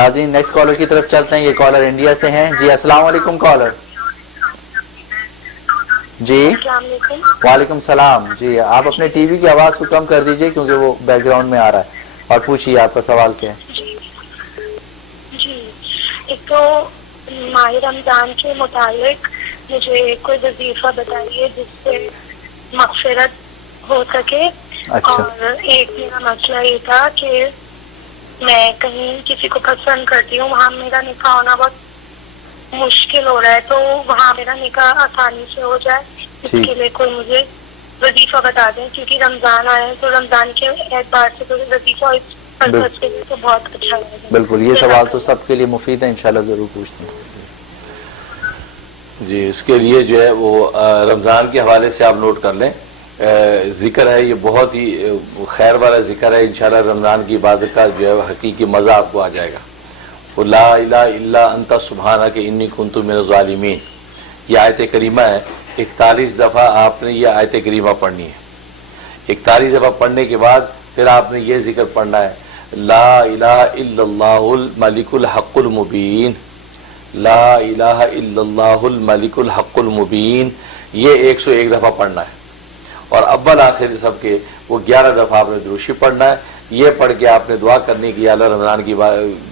ناظرین next collar کی طرف چلتے ہیں. یہ کالر انڈیا سے ہیں. جی السلام علیکم کالر. جی وعلیکم السلام. جی آپ اپنے ٹی وی کی آواز کو کم کر دیجئے کیونکہ وہ بیک گراؤنڈ میں آ رہا ہے, اور پوچھیے آپ کا سوال کیا ہے. جی ایک تو ماہ رمضان کے متعلق مجھے کوئی وظیفہ بتائیے جس سے مغفرت ہو سکے. اچھا. اور ایک میرا مسئلہ یہ تھا کہ میں کہیں کسی کو پسند کرتی ہوں, وہاں میرا نکاح ہونا بہت مشکل ہو رہا ہے, تو وہاں میرا نکاح آسانی سے ہو جائے اس کے لیے کوئی مجھے وظیفہ بتا دیں, کیونکہ رمضان آیا ہے تو رمضان کے اعتبار سے کوئی وظیفہ پرپز کے لیے تو بہت اچھا لگے گا. بالکل, یہ سوال تو سب کے لیے مفید ہے, انشاءاللہ ضرور پوچھتے ہیں. جی اس کے لیے جو ہے وہ رمضان کے حوالے سے آپ نوٹ کر لیں. ذکر ہے یہ بہت ہی خیر والا ذکر ہے. انشاءاللہ رمضان کی عبادت کا جو ہے حقیقی مزہ آپ کو آ جائے گا. وہ لا الہ الا انت سبحانک انی کنت من الظالمین, یہ آیت کریمہ ہے. 41 دفعہ آپ نے یہ آیت کریمہ پڑھنی ہے. 41 دفعہ پڑھنے کے بعد پھر آپ نے یہ ذکر پڑھنا ہے, لا الہ الا اللہ الملک الحق المبین, لا الہ الا اللہ الملک الحق المبین. یہ 101 دفعہ پڑھنا ہے. اور اول آخر سب کے وہ 11 دفعہ آپ نے دروشی پڑھنا ہے. یہ پڑھ کے آپ نے دعا کرنی کہ اللہ رمضان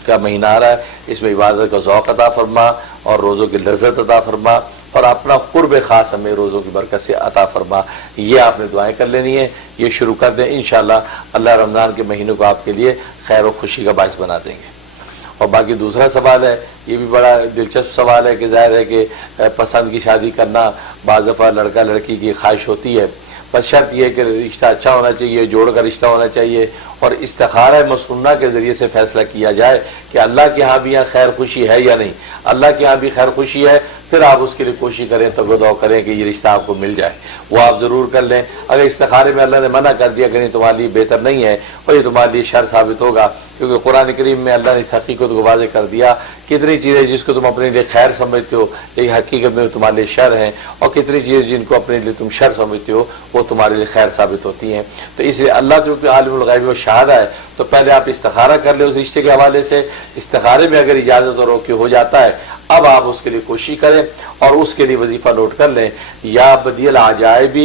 کا مہینہ آ رہا ہے, اس میں عبادت کا ذوق عطا فرما اور روزوں کی لذت عطا فرما اور اپنا قرب خاص ہمیں روزوں کی برکت سے عطا فرما. یہ آپ نے دعائیں کر لینی ہے. یہ شروع کر دیں, انشاءاللہ اللہ رمضان کے مہینوں کو آپ کے لیے خیر و خوشی کا باعث بنا دیں گے. اور باقی دوسرا سوال ہے, یہ بھی بڑا دلچسپ سوال ہے کہ ظاہر ہے کہ پسند کی شادی کرنا بعض دفعہ لڑکا لڑکی کی خواہش ہوتی ہے, بس شرط یہ کہ رشتہ اچھا ہونا چاہیے, جوڑ کا رشتہ ہونا چاہیے, اور استخارہ مسنہ کے ذریعے سے فیصلہ کیا جائے کہ اللہ کے ہاں بھی یہاں خیر خوشی ہے یا نہیں. اللہ کے ہاں بھی خیر خوشی ہے, پھر آپ اس کے لیے کوشش کریں, تگ و دو کریں کہ یہ رشتہ آپ کو مل جائے, وہ آپ ضرور کر لیں. اگر استخارے میں اللہ نے منع کر دیا کہ نہیں تمہارے لیے بہتر نہیں ہے, اور یہ تمہارے لیے شر ثابت ہوگا, کیونکہ قرآن کریم میں اللہ نے اس حقیقت کو واضح کر دیا کتنی چیزیں جس کو تم اپنے لیے خیر سمجھتے ہو لیکن حقیقت میں تمہارے لیے شر ہیں, اور کتنی چیزیں جن کو اپنے لیے تم شر سمجھتے ہو وہ تمہارے لیے خیر ثابت ہوتی ہیں. تو اس لیے اللہ چونکہ عالم الغیب و شہادہ ہے, تو پہلے آپ استخارہ کر لیں اس رشتے کے حوالے سے. استخارے میں اگر اجازت اور اوکے ہو جاتا ہے, اب آپ اس کے لیے کوشش کریں اور اس کے لیے وظیفہ نوٹ کر لیں, یا بدی العجائب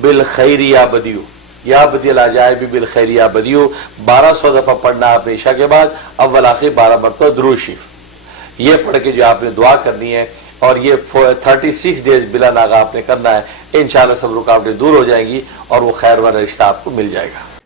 بالخیر یا بدیو, یا بدی العجائب بالخیر یا بدیو. 1200 دفعہ پڑھنا آپ نے عشاء کے بعد, اول آخر 12 مرتبہ درود شریف. یہ پڑھ کے جو آپ نے دعا کرنی ہے, اور یہ 36 ڈیز بلا ناغہ آپ نے کرنا ہے. انشاءاللہ سب رکاوٹیں دور ہو جائیں گی اور وہ خیر والا رشتہ آپ کو مل جائے گا.